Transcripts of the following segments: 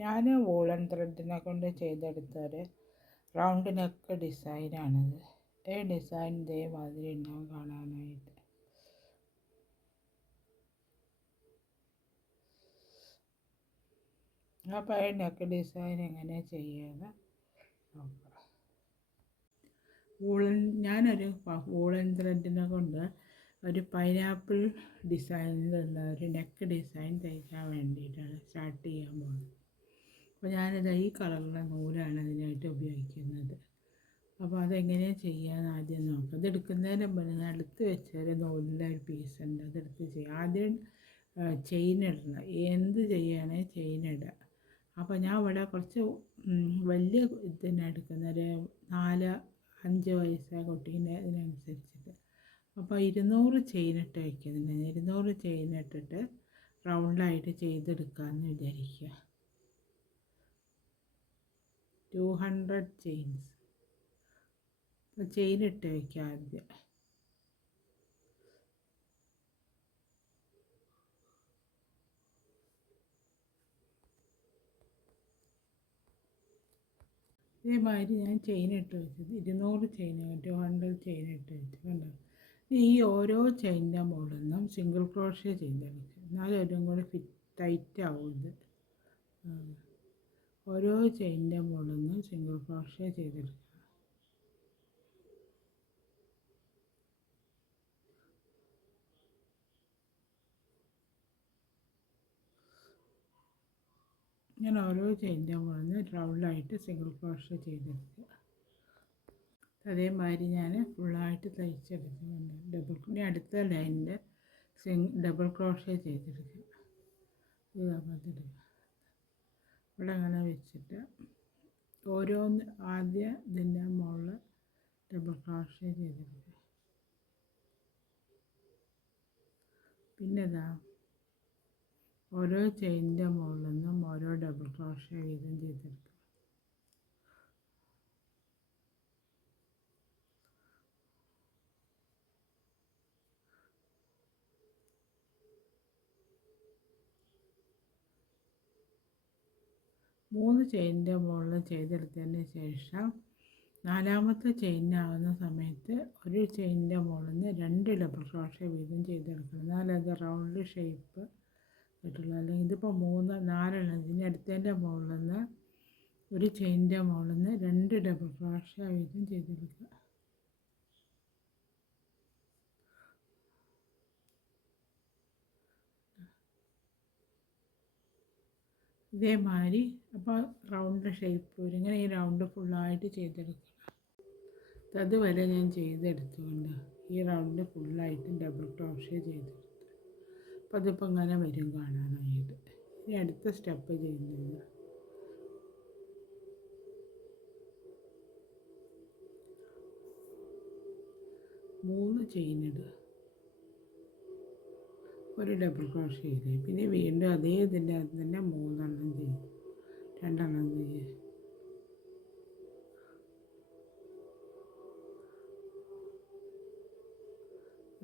ഞാൻ വൂളൻ ത്രെഡിനെ കൊണ്ട് ചെയ്തെടുത്തൊരു round neck ഡിസൈനാണിത്. ഈ ഡിസൈൻ ഇതേമാതിരി ഉണ്ടാവും കാണാനായിട്ട്. അപ്പോൾ ഈ നെക്ക് ഡിസൈൻ എങ്ങനെ ചെയ്യുന്നത് നോക്കാം. ഞാനൊരു വൂളൻ ത്രെഡിനെ കൊണ്ട് ഒരു പൈനാപ്പിൾ ഡിസൈനിലുള്ള ഒരു നെക്ക് ഡിസൈൻ തയ്ക്കാൻ വേണ്ടിയിട്ടാണ് സ്റ്റാർട്ട് ചെയ്യാൻ പോകുന്നത്. അപ്പോൾ ഞാനിത് ഈ കളറിലെ നൂലാണ് അതിനായിട്ട് ഉപയോഗിക്കുന്നത്. അപ്പോൾ അതെങ്ങനെയാണ് ചെയ്യാമെന്ന് ആദ്യം നോക്കാം. ഇതെടുക്കുന്നതിന് മുന്നേ അടുത്ത് വെച്ചൊരു നൂലിൻ്റെ ഒരു പീസ് ഉണ്ട്, അതെടുത്ത് ചെയ്യാം. ആദ്യം ചെയിൻ ഇടണം. എന്ത് ചെയ്യുകയാണെങ്കിൽ ചെയിൻ ഇടുക. അപ്പോൾ ഞാൻ ഇവിടെ കുറച്ച് വലിയ ഇതിനെ എടുക്കുന്നത്, ഒരു 4-5 വയസ്സായ കുട്ടീൻ്റെ ഇതിനനുസരിച്ചിട്ട്. അപ്പോൾ 200 ചെയിൻ ഇട്ട് വയ്ക്കുന്നുണ്ട്. 200 ചെയിൻ ഇട്ടിട്ട് റൗണ്ടായിട്ട് ചെയ്തെടുക്കാമെന്ന് വിചാരിക്കുക. 200 ചെയിൻസ് ചെയിൻ ഇട്ട് വയ്ക്കുക ആദ്യം. ഇതേമാതിരി ഞാൻ ചെയിൻ ഇട്ട് വെച്ചത് 200 ചെയിൻ 200 ചെയിൻ ഇട്ട് വെച്ച് കണ്ടോ. ഈ ഓരോ ചെയിനിൻ്റെ മുകളിൽ നിന്നും സിംഗിൾ ക്രോഷ്യ ചെയ്തെടുക്കുക. എന്നാലും ഒരും കൂടി ടൈറ്റ് ആവും ഇത്. ഓരോ ചെയിനിൻ്റെ മുകളിൽ നിന്നും സിംഗിൾ ക്രോഷ്യ ചെയ്തെടുക്കുക. ഞാൻ ഓരോ ചെയിനിൻ്റെ മുകളിൽ നിന്ന് റൗണ്ടായിട്ട് സിംഗിൾ ക്രോഷ്യ ചെയ്തെടുക്കുക. അതേമാതിരി ഞാൻ ഫുള്ളായിട്ട് തയ്ച്ചെടുക്കുന്നുണ്ട്. ഇനി അടുത്ത ലൈനിൽ ഡബിൾ ക്രോഷ്യ ചെയ്തെടുക്കുക. ഇതെടുക്കുക. ഇവിടെ അങ്ങനെ വെച്ചിട്ട് ഓരോന്ന് ആദ്യം ഇതിൻ്റെ മുകളിൽ ഡബിൾ ക്രോഷ്യ ചെയ്തെടുക്കുക. പിന്നെ ഇതാ ഓരോ ചെയിനിൻ്റെ മുകളിൽ നിന്നും ഓരോ ഡബിൾ ക്രോഷ്യ വീതം ചെയ്തെടുക്കുക. മൂന്ന് ചെയിനിൻ്റെ മുകളിൽ ചെയ്തെടുത്തതിന് ശേഷം നാലാമത്തെ ചെയിനാവുന്ന സമയത്ത് ഒരു ചെയിനിൻ്റെ മുകളിൽ നിന്ന് 2 ഡബിൾ ക്രോഷ്യ വീതം ചെയ്തെടുക്കണം. എന്നാലത് റൗണ്ട് ഷേപ്പ് കിട്ടുള്ളൂ. അല്ലെങ്കിൽ ഇതിപ്പോൾ 4 ഇതിന് അടുത്തതിൻ്റെ മുകളിൽ നിന്ന് ഒരു ചെയിനിൻ്റെ മുകളിൽ നിന്ന് 2 ഡബിൾ ക്രോഷ്യ വീതം ചെയ്തെടുക്കുക. ഇതേമാതിരി അപ്പോൾ റൗണ്ട് ഷേപ്പ് വരും. ഇങ്ങനെ ഈ റൗണ്ട് ഫുള്ളായിട്ട് ചെയ്തെടുക്കണം. അതുവരെ ഞാൻ ചെയ്തെടുത്തുകൊണ്ട് ഈ റൗണ്ട് ഫുള്ളായിട്ട് ഡബിൾ ക്രോഷ്യ ചെയ്തെടുത്തു. അപ്പോൾ അതിപ്പോൾ ഇങ്ങനെ വരും കാണാനായിട്ട്. ഇനി അടുത്ത സ്റ്റെപ്പ് ചെയ്യുന്നത് 3 ചെയിൻ ഇടുക. ഒരു ഡബിൾ ക്രോഷ്യ ചെയ്ത് പിന്നെ വീണ്ടും അതേ ഇതിൻ്റെ അകത്ത് തന്നെ 3 എണ്ണം ചെയ്യും, 2 എണ്ണം ചെയ്യും.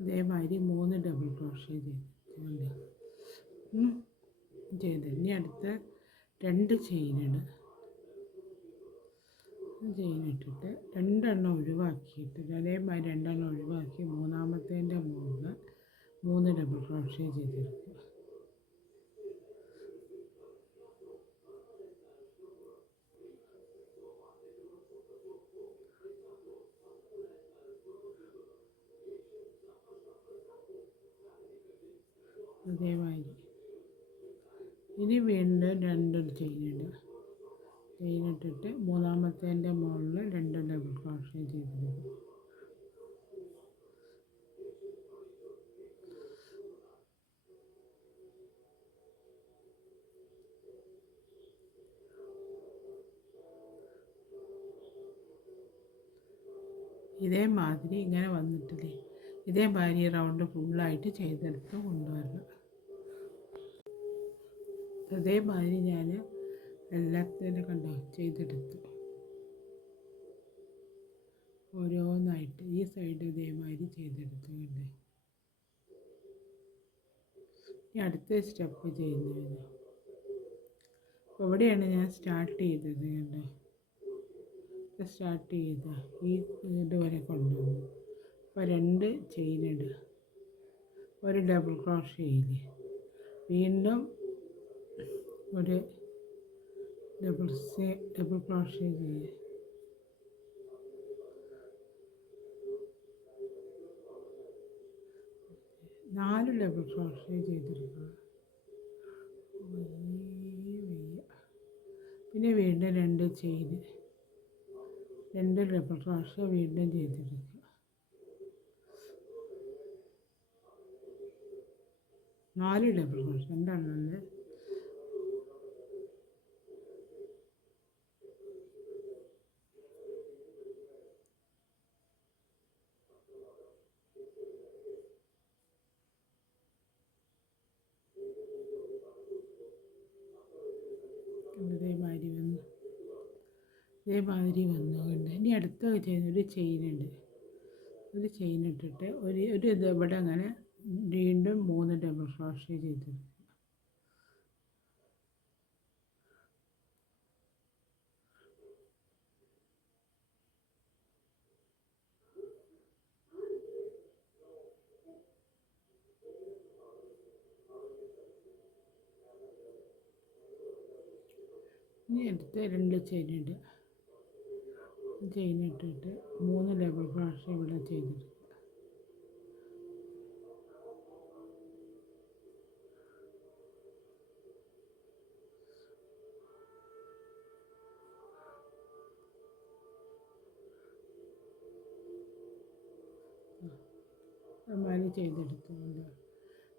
അതേമാതിരി 3 ഡബിൾ ക്രോഷ്യ ചെയ്ത് ഇനി അടുത്ത 2 ചെയിൻ ഇടുക. ചെയിൻ ഇട്ടിട്ട് 2 എണ്ണം ഒഴിവാക്കിയിട്ട് അതേമാതിരി 2 എണ്ണം ഒഴിവാക്കി മൂന്നാമത്തേൻ്റെ മുകളിൽ 3 ഡബിൾ ക്രോഷ്യ ചെയ്തെടുക്കുക. അതേമാതിരി ഇനി വീണ്ടും 2 ചെയിൻ ഇടുക. ചെയിൻ ഇട്ടിട്ട് മൂന്നാമത്തേൻ്റെ മുകളിൽ 2 ഡബിൾ ക്രോഷ്യ ചെയ്തെടുക്കുക. ഇതേമാതിരി ഇങ്ങനെ വന്നിട്ടില്ലേ, ഇതേമാതിരി റൗണ്ട് ഫുള്ളായിട്ട് ചെയ്തെടുത്ത് കൊണ്ടുവരണം. അതേമാതിരി ഞാൻ എല്ലാത്തിനും കണ്ടോ ചെയ്തെടുത്തു. ഓരോന്നായിട്ട് ഈ സൈഡ് ഇതേമാതിരി ചെയ്തെടുത്തു. കണ്ടേ. ഇനി അടുത്ത സ്റ്റെപ്പ് ചെയ്യുന്നത് ഇവിടെയാണ് ഞാൻ സ്റ്റാർട്ട് ചെയ്തത്. കണ്ടോ, സ്റ്റാർട്ട് ചെയ്ത് ഈ ഇതുവരെ കൊണ്ടുവന്നു. അപ്പോൾ 2 ചെയിൻ ഇടുക, ഒരു ഡബിൾ ക്രോഷേയിൽ വീണ്ടും ഒരു ഡബിൾ ക്രോഷേ ചെയ്യുക. 4 ഡബിൾ ക്രോഷേ ചെയ്തെടുക്കുക. പിന്നെ വീണ്ടും 2 ചെയിൻ, 2 ഡബിൾ ക്രോഷേ വീണ്ടും ചെയ്തെടുക്കുക. നാല് ഡബിൾ ക്രോഷേ, രണ്ടെണ്ണം. ഇതേമാതിരി വന്നുകൊണ്ട് ഇനി അടുത്ത ചെയ്യുന്ന ഒരു ചെയിനുണ്ട്. ഒരു ചെയിൻ ഇട്ടിട്ട് ഒരു ഇത് ഇവിടെ അങ്ങനെ വീണ്ടും 3 ഡബിൾ ക്രോഷേ ചെയ്ത് ഇനി അടുത്ത 2 ചെയിൻ ഇടുക. ചെയിൻ ഇട്ടിട്ട് 3 ഡബിൾ ക്രോഷേ ഇവിടെ ചെയ്തെടുക്കുക. അതുമാതിരി ചെയ്തെടുത്തുകൊണ്ട്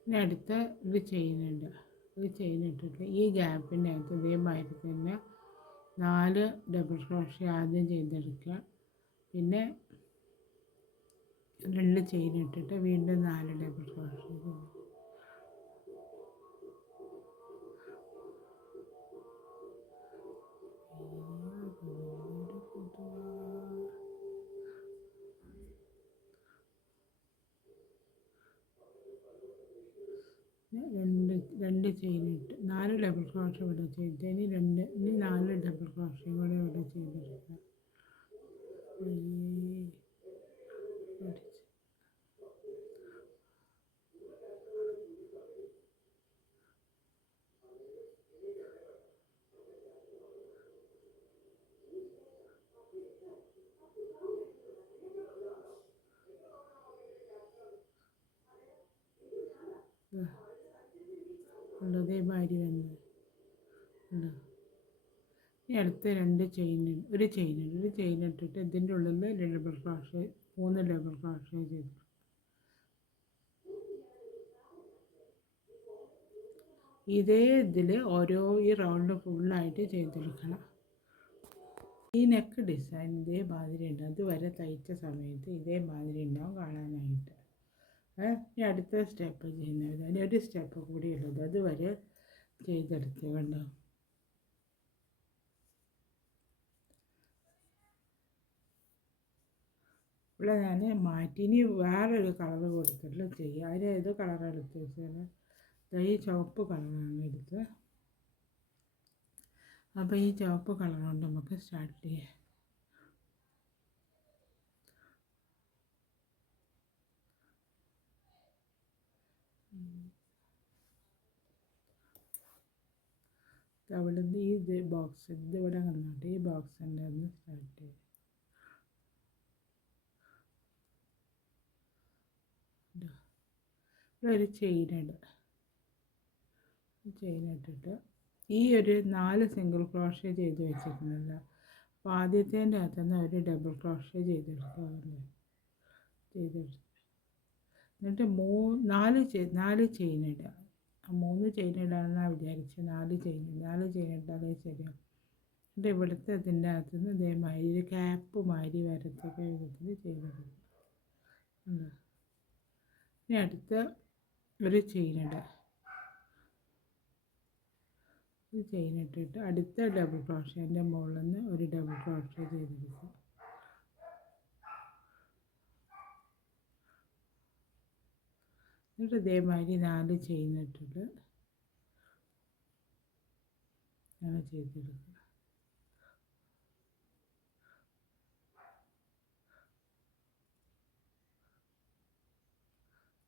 ഇനി അടുത്ത ഒരു ചെയിനുണ്ട്. ഒരു ചെയിൻ ഇട്ടിട്ട് ഈ ഗ്യാപ്പിൻ്റെ അകത്ത് ഇതേമാതിരി തന്നെ 4 ഡബിൾ ക്രോഷേ ആദ്യം ചെയ്തെടുക്കുക. പിന്നെ 2 ചെയിൻ ഇട്ടിട്ട് വീണ്ടും 4 ഡബിൾ ക്രോഷേ ചെയ്ത് രണ്ട് ചെയിൻ ഇട്ട് 4 ഡബിൾ ക്രോഷേ ഇവിടെ ചെയ്ത് ഇനി 4 ഡബിൾ ക്രോഷേ കൂടെ ഇവിടെ ചെയ്തെടുക്കുക. അതേമാതിരി വന്ന് ഉണ്ടോ. ഇനി അടുത്ത 2 ചെയിൻ, ഒരു ചെയിൻ ഇട്ടിട്ട് ഇതിൻ്റെ ഉള്ളിൽ ഡബിൾ ക്രോഷേ 3 ഡബിൾ ക്രോഷേ ചെയ്തു. ഇതേ ഇതിൽ ഓരോ ഈ റൗണ്ട് ഫുള്ളായിട്ട് ചെയ്തെടുക്കണം. ഈ നെക്ക് ഡിസൈൻ ഇതേമാതിരി ഉണ്ട്. അതുവരെ തയ്ച്ച സമയത്ത് ഇതേമാതിരി ഉണ്ടാവും കാണാനായിട്ട്. ഇനി അടുത്ത സ്റ്റെപ്പ് ചെയ്യുന്നത് അതിന് ഒരു സ്റ്റെപ്പ് കൂടി ഉള്ളത് അതുവരെ ചെയ്തെടുത്ത് കണ്ടോ. ഇവിടെ ഞാൻ മാറ്റി ഇനി വേറൊരു കളർ കൊടുത്തിട്ട് ചെയ്യുക. അതിന് ഏത് കളർ എടുത്ത് വെച്ചാൽ ഈ ചുവപ്പ് കളറാണ് എടുത്ത്. അപ്പോൾ ഈ ചുവപ്പ് കളർ കൊണ്ട് നമുക്ക് സ്റ്റാർട്ട് ചെയ്യാം. അവിടെ നിന്ന് ഈ ബോക്സ് ഇതിവിടെ വന്നിട്ട് ഈ ബോക്സിൻ്റെ ഒന്ന് സ്റ്റാർട്ട് ചെയ്യും. ഇവിടെ ഒരു ചെയിൻ ഇട്ടിട്ട് ഈ ഒരു 4 സിംഗിൾ ക്രോഷേ ചെയ്ത് വെച്ചിട്ടുണ്ടല്ലോ. അപ്പോൾ ആദ്യത്തേൻ്റെ അകത്തുനിന്ന് ഒരു ഡബിൾ ക്രോഷേ ചെയ്തെടുക്കാമല്ലേ. എന്നിട്ട് 4 ചെയിൻ ഇടുക. 3 ചെയിൻ ഇടാമെന്നാണ് വിചാരിച്ചത്. 4 ചെയിൻ ഇട്ടാലേ ശരിയാവും. എന്നിട്ട് ഇവിടുത്തെ ഇതിൻ്റെ അകത്തുനിന്ന് ഇതേമാതിരി ഒരു ക്യാപ്പ് മാതിരി വരത്തക്ക വിധത്തിൽ ചെയ്തെടുക്കുക. ഇനി അടുത്ത ഒരു ചെയിൻ ഇട്ടിട്ട് അടുത്ത ഡബിൾ ക്രോഷേൻ്റെ മുകളിൽ നിന്ന് ഒരു ഡബിൾ ക്രോഷേ ചെയ്തെടുക്കുക. എന്നിട്ട് ഇതേമാതിരി 4 ചെയിൻ ഇട്ടിട്ട് അങ്ങനെ ചെയ്തെടുക്കുക.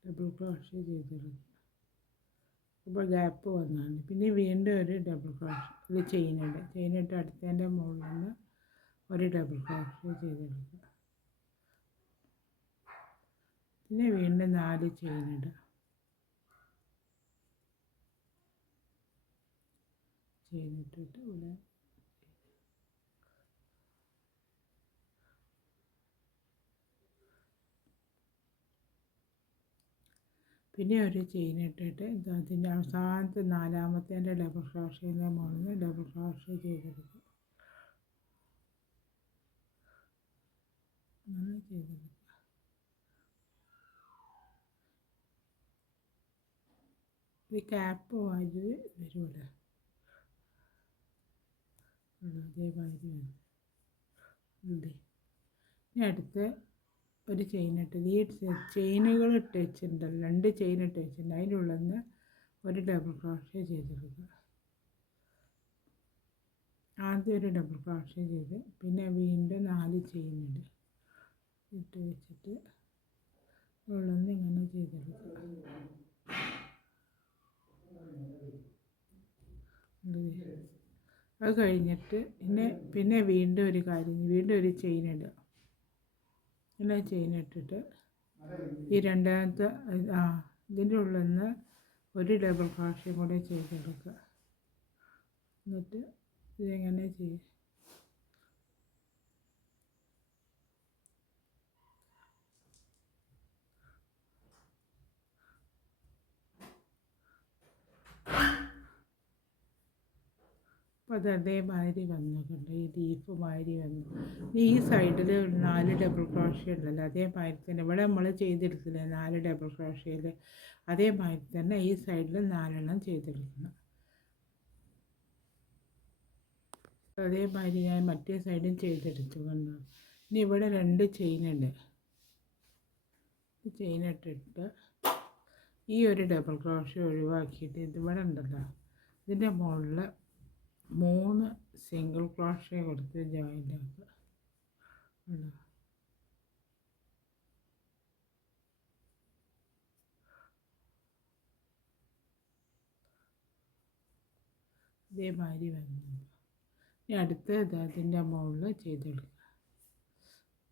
ഡബിൾ ക്രോഷ്യ ചെയ്തെടുക്കുക. ഇപ്പോൾ ഗ്യാപ്പ് വന്നാണ്. പിന്നെ വീണ്ടും ഒരു ഡബിൾ ക്രോഷ്യ, ഒരു ചെയിനിട്ട് അടുത്തതിൻ്റെ മുകളിൽ നിന്ന് ഒരു ഡബിൾ ക്രോഷ്യ ചെയ്തെടുക്കുക. പിന്നെ വീണ്ടും 4 ചെയിനിടുക. ചെയിനിട്ടിട്ട് ഇവിടെ പിന്നെ ഒരു ചെയിനിട്ടിട്ട് അതിൻ്റെ അവസാനത്തെ 4-ാമത്തേൻ്റെ ഡബിൾ ക്രോഷ്യൻ്റെ മുകളിൽ ഡബിൾ ക്രോഷ്യ ചെയ്തെടുക്കുക. അങ്ങനെ ചെയ്തെടുക്കുക. ഒരു ക്യാപ്പ് വാരി വരുമല്ലോ, അതേമാതിരി വരും. ഇനി അടുത്ത് ഒരു ചെയിനിട്ട്, ഈ ചെയിനുകൾ ഇട്ട് വെച്ചിട്ടുണ്ടല്ലോ, 2 ചെയിൻ ഇട്ട് വെച്ചിട്ടുണ്ട്, അതിൻ്റെ ഉള്ളിൽ നിന്ന് ഒരു ഡബിൾ ക്രോഷ്യ ചെയ്തെടുക്കുക. ആദ്യം ഒരു ഡബിൾ ക്രോഷ്യ ചെയ്ത് പിന്നെ വീണ്ടും 4 ചെയിനിട്ട് വെച്ചിട്ട് ഉള്ളിൽ നിന്ന് ഇങ്ങനെ ചെയ്തെടുക്കുക. അത് കഴിഞ്ഞിട്ട് പിന്നെ വീണ്ടും ഒരു കാര്യം, വീണ്ടും ഒരു ചെയിൻ ഇടുക. പിന്നെ ചെയിനിട്ടിട്ട് ഈ രണ്ടാമത്തെ ഇതിൻ്റെ ഉള്ളിൽ നിന്ന് ഒരു ഡബിൾ ക്രോഷ്യ കൂടെ ചെയ്തെടുക്കുക. എന്നിട്ട് ഇതെങ്ങനെ ചെയ്യും, അപ്പോൾ അത് അതേമാതിരി വന്നിട്ടുണ്ട്. ഈ ലീഫ് മാതിരി വന്നു. ഈ സൈഡിൽ 4 ഡബിൾ ക്രോഷ്യ ഉണ്ടല്ലോ, അതേമാതിരി തന്നെ ഇവിടെ നമ്മൾ ചെയ്തെടുക്കില്ലേ 4 ഡബിൾ ക്രോഷ്യയിൽ, അതേമാതിരി തന്നെ ഈ സൈഡിൽ 4 ചെയ്തെടുക്കണം. അതേമാതിരി ഞാൻ മറ്റേ സൈഡും ചെയ്തെടുത്തു കണ്ടു. ഇനി ഇവിടെ 2 ചെയിനുണ്ട്. ചെയിനിട്ടിട്ട് ഈ ഒരു ഡബിൾ ക്രോഷ്യ ഒഴിവാക്കിയിട്ട് ഇതിവിടെ ഉണ്ടല്ലോ, ഇതിൻ്റെ മുകളിൽ 3 സിംഗിൾ ക്രോഷ്യ കൊടുത്ത് ജോയിൻ്റ് ആക്കുക. ഇതേമാതിരി വന്നു. ഇനി അടുത്ത അതിൻ്റെ മുകളിൽ ചെയ്തെടുക്കുക.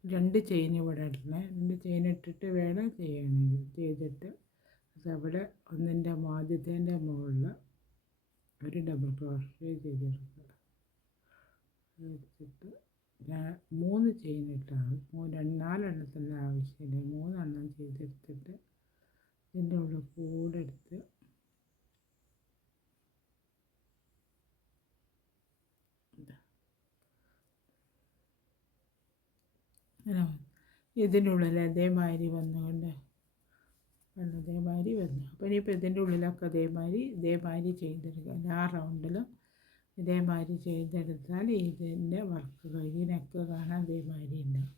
2 ചെയിൻ ഇവിടെ ഇടണേ, 2 ചെയിൻ ഇട്ടിട്ട് വേണം ചെയ്യണമെങ്കിൽ ചെയ്തിട്ട് അതവിടെ ഒന്നിൻ്റെ ആദ്യത്തേൻ്റെ മുകളിൽ ഒരു ഡബിൾ ക്രോഷ്യ ചെയ്തെടുക്കുക. എടുത്തിട്ട് 3 ചെയിൻ ഇട്ടാൽ 4 ആവശ്യമില്ല, 3 ചെയ്തെടുത്തിട്ട് ഇതിൻ്റെ ഉള്ളിൽ കൂടെ എടുത്ത് ഇതിൻ്റെ ഉള്ളിൽ അതേമാതിരി വന്നുകൊണ്ട് അതേമാതിരി വന്നു. അപ്പോൾ ഇനിയിപ്പോൾ ഇതിൻ്റെ ഉള്ളിലൊക്കെ ഇതേമാതിരി ചെയ്തെടുക്കുക. എല്ലാ റൗണ്ടിലും ഇതേമാതിരി ചെയ്തെടുത്താൽ ഇതിൻ്റെ വർക്ക് കഴിഞ്ഞ് നെക്ക് കാണാൻ അതേമാതിരി ഉണ്ടാവും.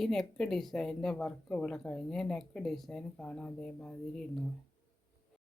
ഈ നെക്ക് ഡിസൈനിൻ്റെ വർക്ക് ഇവിടെ കഴിഞ്ഞ് നെക്ക് ഡിസൈൻ കാണാൻ അതേമാതിരി ഉണ്ടാവും.